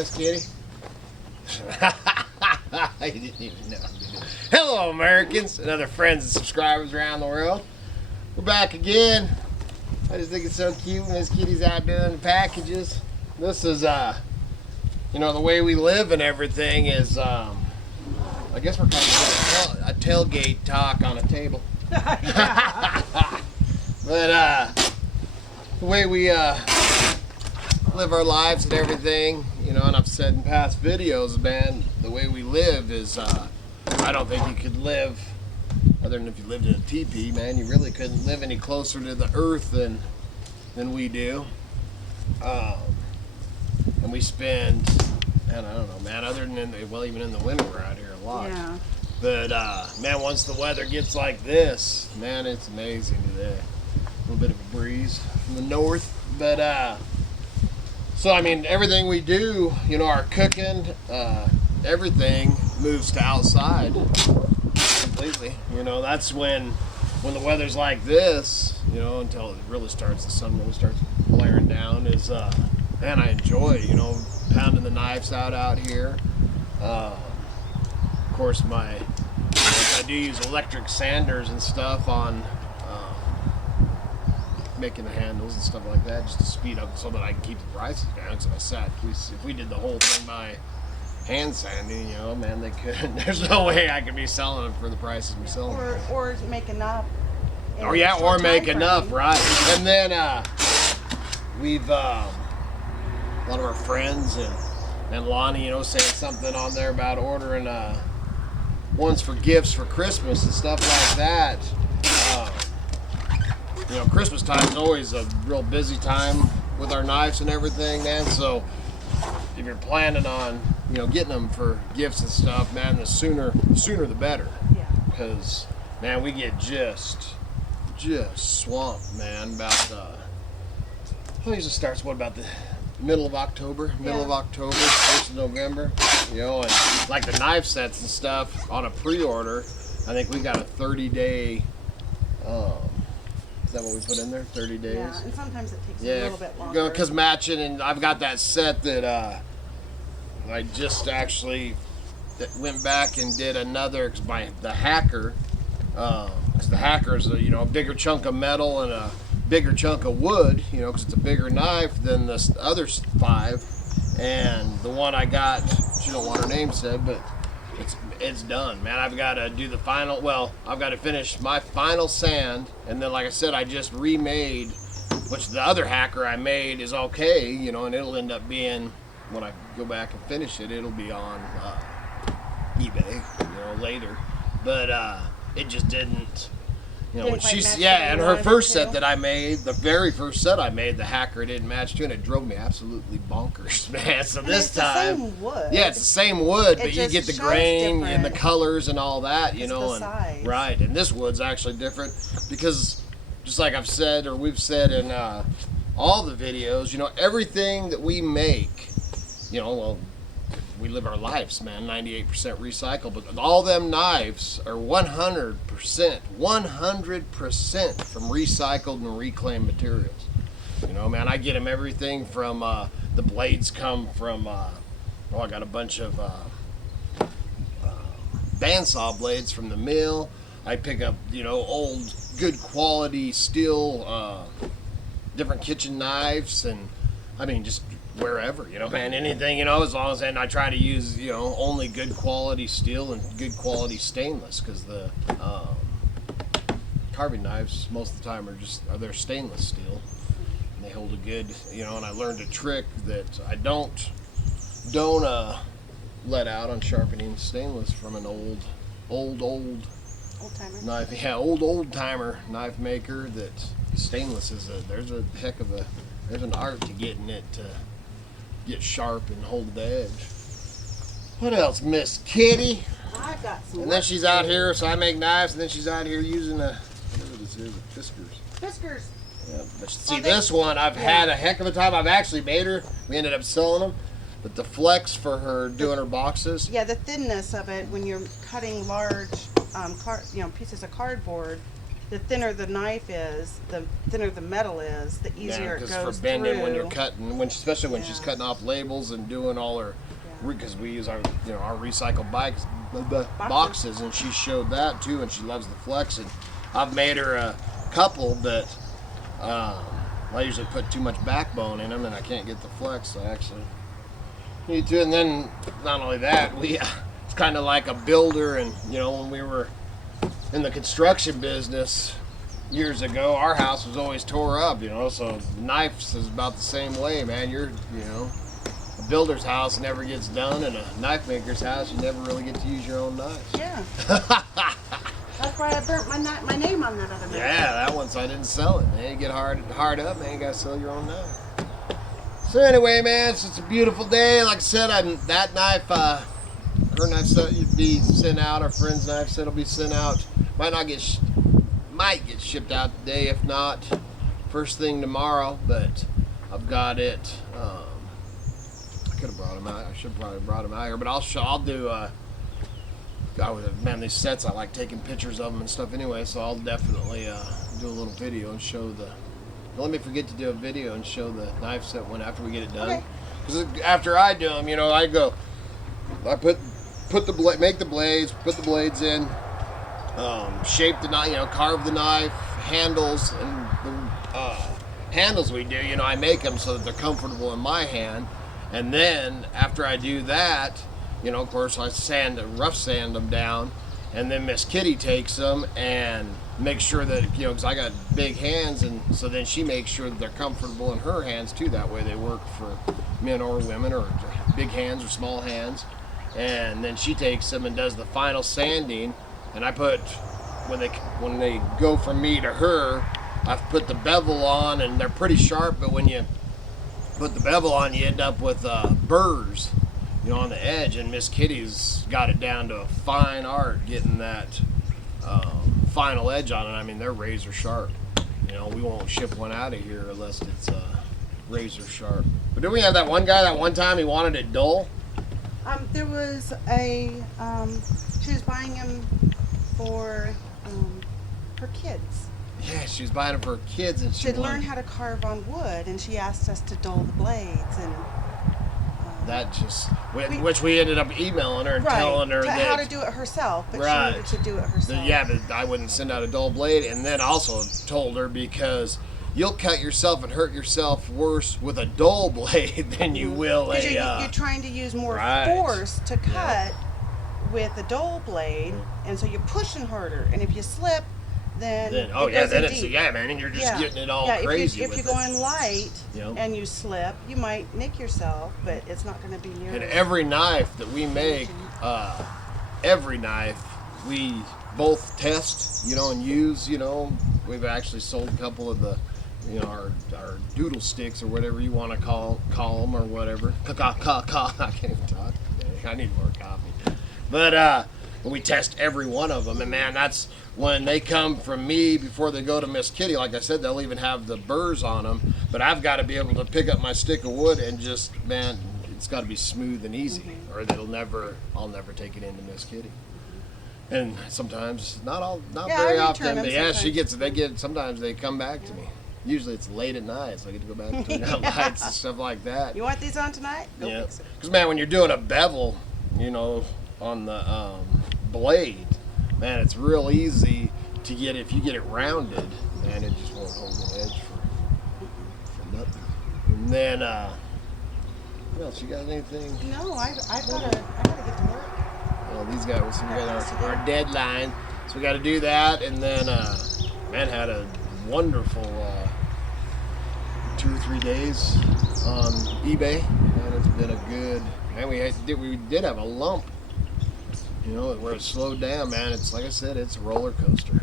Miss Kitty? You didn't even know. Hello, Americans and other friends and subscribers around the world. We're back again. I just think it's so cute when Miss Kitty's out doing the packages. This is, you know, the way we live and everything is, I guess we're kind of a tailgate talk on a table. But, the way we, live our lives and everything, you know, and I've said in past videos, man, the way we live is, I don't think you could live, other than if you lived in a teepee, man, you really couldn't live any closer to the earth than we do. And we spend, man, I don't know, man, other than, even in the winter, we're out here a lot. Yeah. But, man, once the weather gets like this, man, it's amazing today. A little bit of a breeze from the north, but, so, I mean, everything we do, you know, our cooking, everything moves to outside completely. You know, that's when the weather's like this, you know, until it really starts, the sun really starts blaring down, is, man, I enjoy, you know, pounding the knives out here. Of course, I do use electric sanders and stuff on making the handles and stuff like that, just to speed up so that I can keep the prices down. Because I said, if we did the whole thing by hand sanding, you know, man, they couldn't. There's no way I could be selling them for the prices we sell them. Or make enough. Oh yeah, or make enough, right? And then we've a lot of our friends and Lonnie, you know, saying something on there about ordering ones for gifts for Christmas and stuff like that. You know, Christmas time is always a real busy time with our knives and everything, man. So if you're planning on, you know, getting them for gifts and stuff, man, the sooner the better. Yeah. Because, man, we get just swamped, man. About it usually starts about the middle of October, October, 1st of November. You know, and like the knife sets and stuff on a pre-order, I think we got a 30-day. Is that what we put in there? 30 days? Yeah, and sometimes it takes a little bit longer. Because matching, and I've got that set that I just actually went back and did another, because the hacker, because the hacker is a bigger chunk of metal and a bigger chunk of wood, you know, because it's a bigger knife than the other 5. And the one I got, she don't want her name said, but it's done, man. I've got to do the final, I've got to finish my final sand, and then like I said, I just remade, which the other hacker I made is okay, you know, and it'll end up being, when I go back and finish it, it'll be on eBay, you know, later. But it just didn't, you know, when she's, and her first set that I made, the very first set I made, the hacker didn't match to, and it drove me absolutely bonkers, man. So this time, it's the same wood. Yeah, it's the same wood, but you get the grain and the colors and all that, you know, and size. Right. And this wood's actually different because, just like I've said, or we've said in all the videos, you know, everything that we make, you know, we live our lives, man, 98% recycled, but all them knives are 100% from recycled and reclaimed materials. You know, man, I get them everything from, the blades come from, I got a bunch of bandsaw blades from the mill. I pick up, you know, old, good quality steel, different kitchen knives, and I mean, just wherever, you know, man, anything, you know, as long as, and I try to use, you know, only good quality steel and good quality stainless, because the carving knives most of the time they're stainless steel, and they hold a good, you know, and I learned a trick that I don't let out on sharpening stainless from an old timer knife, old timer knife maker. That stainless is there's an art to getting it to get sharp and hold the edge. What else, Miss Kitty? I've got some. And then she's out here, so I make knives, and then she's out here using whatever this is, Fiskars. Yeah, but see, this one I've had a heck of a time. I've actually made her. We ended up selling them, but the flex for her doing her boxes. Yeah, the thinness of it when you're cutting large, pieces of cardboard. the thinner the knife is, the thinner the metal is, the easier it goes for bending through. when you're cutting, especially when she's Yeah. cutting off labels and doing all her, because we use our our recycled boxes, and she showed that too, and she loves the flex. And I've made her a couple that I usually put too much backbone in them, and I can't get the flex. So I actually need to. And then not only that, it's kind of like a builder, and when we were in the construction business years ago, our house was always tore up, so knives is about the same way, man. A builder's house never gets done, and a knife maker's house, you never really get to use your own knives. Yeah. That's why I burnt my name on that other knife. Yeah, that one, so I didn't sell it, man. You get hard up, man, you gotta sell your own knife. So anyway, man, it's a beautiful day. Like I said, that knife, her knife set will be sent out. Our friend's knife set will be sent out. Might get shipped out today, if not first thing tomorrow. But I've got it. I could have brought them out. I should have probably brought them out here. But I'll do. Man, these sets, I like taking pictures of them and stuff anyway. So I'll definitely do a little video and show the. Don't let me forget to do a video and show the knife set one after we get it done. Because after I do them, I go. I put the blade, make the blades, put the blades in, shape the knife, carve the knife, handles, and the handles we do, I make them so that they're comfortable in my hand. And then after I do that, of course I rough sand them down, and then Miss Kitty takes them and makes sure that, because I got big hands, and so then she makes sure that they're comfortable in her hands too. That way they work for men or women, or big hands or small hands. And then she takes them and does the final sanding. And I put, when they go from me to her, I've put the bevel on, and they're pretty sharp. But when you put the bevel on, you end up with burrs, on the edge. And Miss Kitty's got it down to a fine art getting that final edge on it. I mean, they're razor sharp. We won't ship one out of here unless it's razor sharp. But didn't we have that one guy that one time he wanted it dull? There was she was buying them for her kids. Yeah, she was buying them for her kids, and She'd learn how to carve on wood, and she asked us to dull the blades, and that which we ended up emailing her and telling her how to do it herself, but she needed to do it herself. But I wouldn't send out a dull blade, and then also told her, because you'll cut yourself and hurt yourself worse with a dull blade than you will you're trying to use more force to cut with a dull blade, and so you're pushing harder. And if you slip, then man, and you're just getting it all crazy. If you're going light and you slip, you might nick yourself, but it's not going to be near. And every knife that we make, every knife we both test, and use. We've actually sold a couple of the. Our doodle sticks, or whatever you want to call them, or whatever. I can't even talk today. I need more coffee. But we test every one of them, and man, that's when they come from me before they go to Miss Kitty. Like I said, they'll even have the burrs on them. But I've got to be able to pick up my stick of wood and just, man, it's got to be smooth and easy, or I'll never take it into Miss Kitty. And sometimes, not very often, but sometimes they come back to me. Usually it's late at night, so I get to go back and turn out lights and stuff like that. You want these on tonight? Yeah. Because, man, when you're doing a bevel, on the blade, man, it's real easy to get it. If you get it rounded, man, it just won't hold the edge for nothing. And then, what else? You got anything? No, I gotta get to work. Well, these guys, we got our deadline, so we got to do that. And then, man, had a wonderful 2 or 3 days on eBay, and it's been a good. Man, we did have a lump, where it slowed down, man. It's like I said, it's a roller coaster.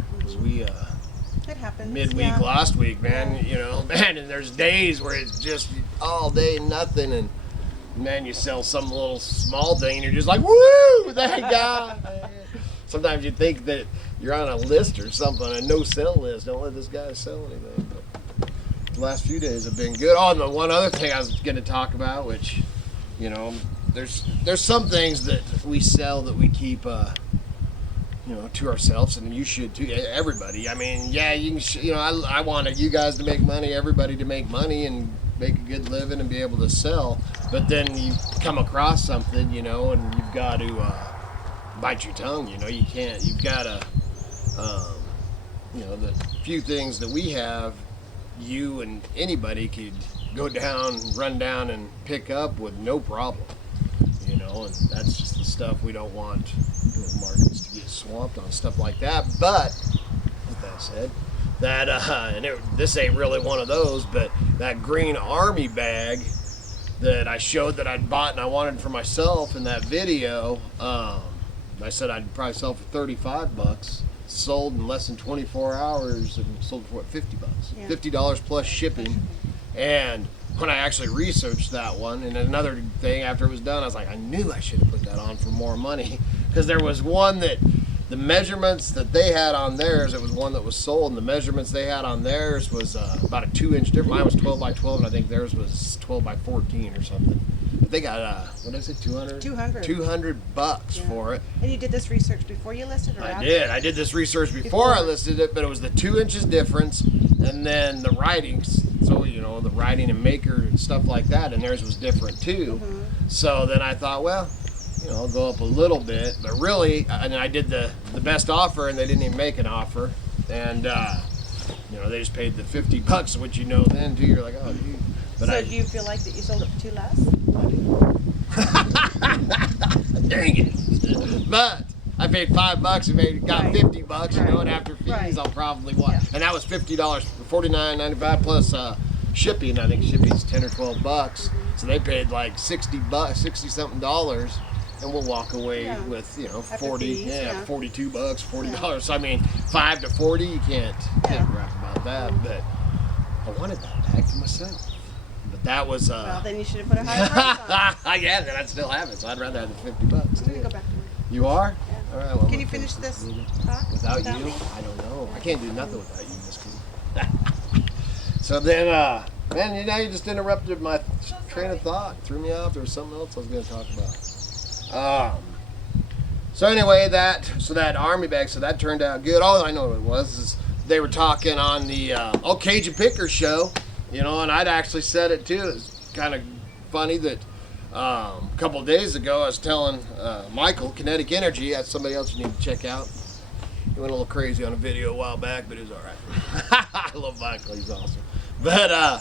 It happens. Midweek last week, man. Man, and there's days where it's just all day nothing, and man, you sell some little small thing, and you're just like, woo, thank God. Man. Sometimes you think that you're on a list or something, a no-sell list. Don't let this guy sell anything. But the last few days have been good. Oh, and the one other thing I was going to talk about, which, there's some things that we sell that we keep to ourselves, and you should too, everybody. I mean, yeah, you can, I wanted you guys to make money, everybody to make money and make a good living and be able to sell. But then you come across something, and you've got to bite your tongue. You can't. You've got to, the few things that we have, you and anybody could go down, run down, and pick up with no problem. And that's just the stuff we don't want markets to get swamped on, stuff like that. But with that said, this ain't really one of those, but that green army bag that I showed that I'd bought and I wanted for myself in that video, I said I'd probably sell for $35, sold in less than 24 hours and sold for $50? Yeah. $50 plus shipping. And when I actually researched that one, and another thing after it was done, I was like, I knew I should have put that on for more money, because there was one that the measurements that they had on theirs, it was one that was sold, and the measurements they had on theirs was about a 2-inch difference. Mine was 12 by 12, and I think theirs was 12 by 14 or something. But they got what did I say, 200? $200 for it. And you did this research before you listed it? I did this research before I listed it, but it was the 2 inches difference, and then the writing. So the writing and maker and stuff like that, and theirs was different too. Mm-hmm. So then I thought, well, I'll go up a little bit, but really, and I did the best offer, and they didn't even make an offer, and they just paid the $50, which then too, you're like, oh, dude. But so do you feel like that you sold it for too less? Dang it! But I paid $5 and got $50, and after fees, I'll probably and that was $50, $49.95 plus shipping. I think shipping's $10 or $12, mm-hmm. So they paid like $60 something dollars. And we'll walk away with 40, $42, $40. Yeah. So I mean, 5 to 40, you can't rap about that. But I wanted that bag for myself. But that was well, then you should have put a higher price on. Yeah, then I'd still have it. So I'd rather have the $50 too. I'm gonna go back to work. You are? Yeah. All right. Well, can you finish this talk without you? Me? I don't know. I can't do nothing without you, Miss Key. So then, man, you just interrupted my train of thought. Threw me off. There was something else I was going to talk about. So anyway, that army bag, so that turned out good. All I know what it was is they were talking on the Cajun Pickers Show, and I'd actually said it too. It's kind of funny that a couple of days ago I was telling Michael, Kinetic Energy, that's somebody else you need to check out. He went a little crazy on a video a while back, but it was all right. I love Michael, he's awesome. But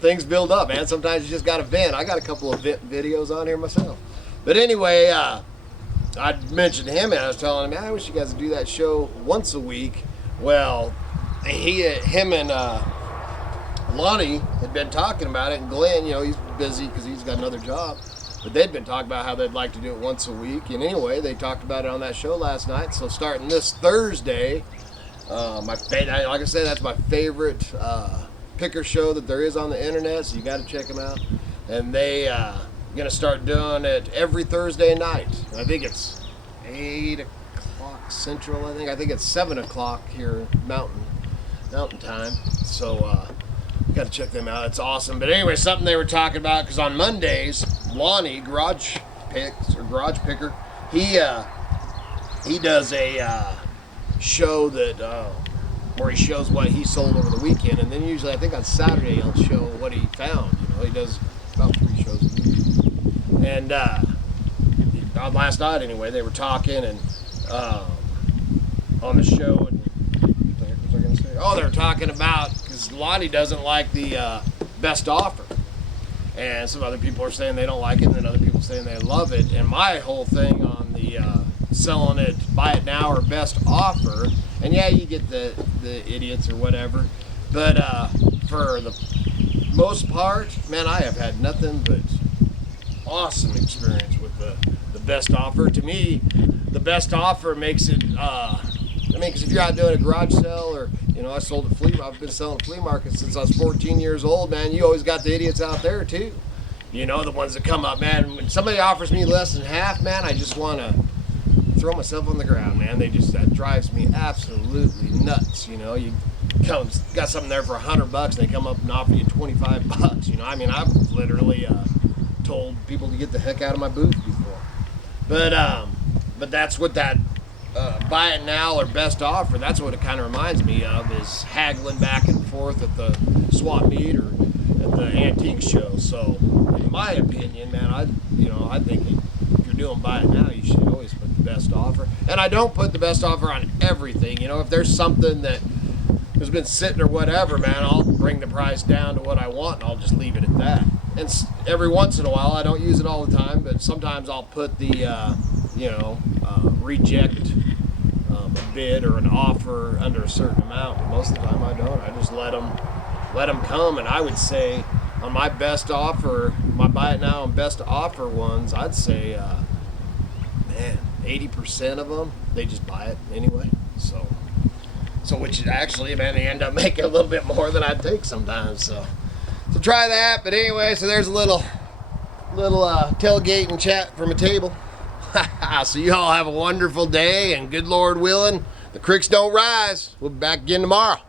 things build up, man. Sometimes you just got to vent. I got a couple of videos on here myself. But anyway, I mentioned him, and I was telling him, man, I wish you guys would do that show once a week. Well, him and Lonnie had been talking about it, and Glenn, he's busy because he's got another job. But they'd been talking about how they'd like to do it once a week. And anyway, they talked about it on that show last night. So starting this Thursday, like I said, that's my favorite picker show that there is on the internet. So you got to check them out. And they going to start doing it every Thursday night. I think it's 8 o'clock Central. I think it's 7 o'clock here Mountain Time. So got to check them out. It's awesome. But anyway, something they were talking about, because on Mondays, Lonnie Garage Picker, he does a show that where he shows what he sold over the weekend, and then usually I think on Saturday he'll show what he found. He does about 3 shows a week. And last night anyway, they were talking and on the show, and what was I going to say? Oh, they were talking about, because Lonnie doesn't like the best offer, and some other people are saying they don't like it, and then other people saying they love it. And my whole thing on the selling it, buy it now or best offer, and yeah, you get the idiots or whatever, but for the most part, man, I have had nothing but awesome experience with the best offer. To me, the best offer makes it, because if you're out doing a garage sale, or, I sold at I've been selling flea markets since I was 14 years old, man, you always got the idiots out there too. The ones that come up, man, when somebody offers me less than half, man, I just want to throw myself on the ground, man. That drives me absolutely nuts. You got something there for $100, and they come up and offer you $25. I've literally told people to get the heck out of my booth before. But that's what that buy it now or best offer, that's what it kind of reminds me of, is haggling back and forth at the swap meet or at the antique show. So in my opinion, man, I think if you're doing buy it now, you should always put the best offer. And I don't put the best offer on everything. If there's something that has been sitting or whatever, man, I'll bring the price down to what I want and I'll just leave it at that. And every once in a while, I don't use it all the time, but sometimes I'll put the reject a bid or an offer under a certain amount. But most of the time I don't. I just let them come. And I would say on my best offer, my buy it now and best offer ones, I'd say 80% of them, they just buy it anyway. So which actually, man, they end up making a little bit more than I'd take sometimes. So try that. But anyway, so there's a little tailgate and chat from a table. So you all have a wonderful day, and good Lord willing, the creeks don't rise. We'll be back again tomorrow.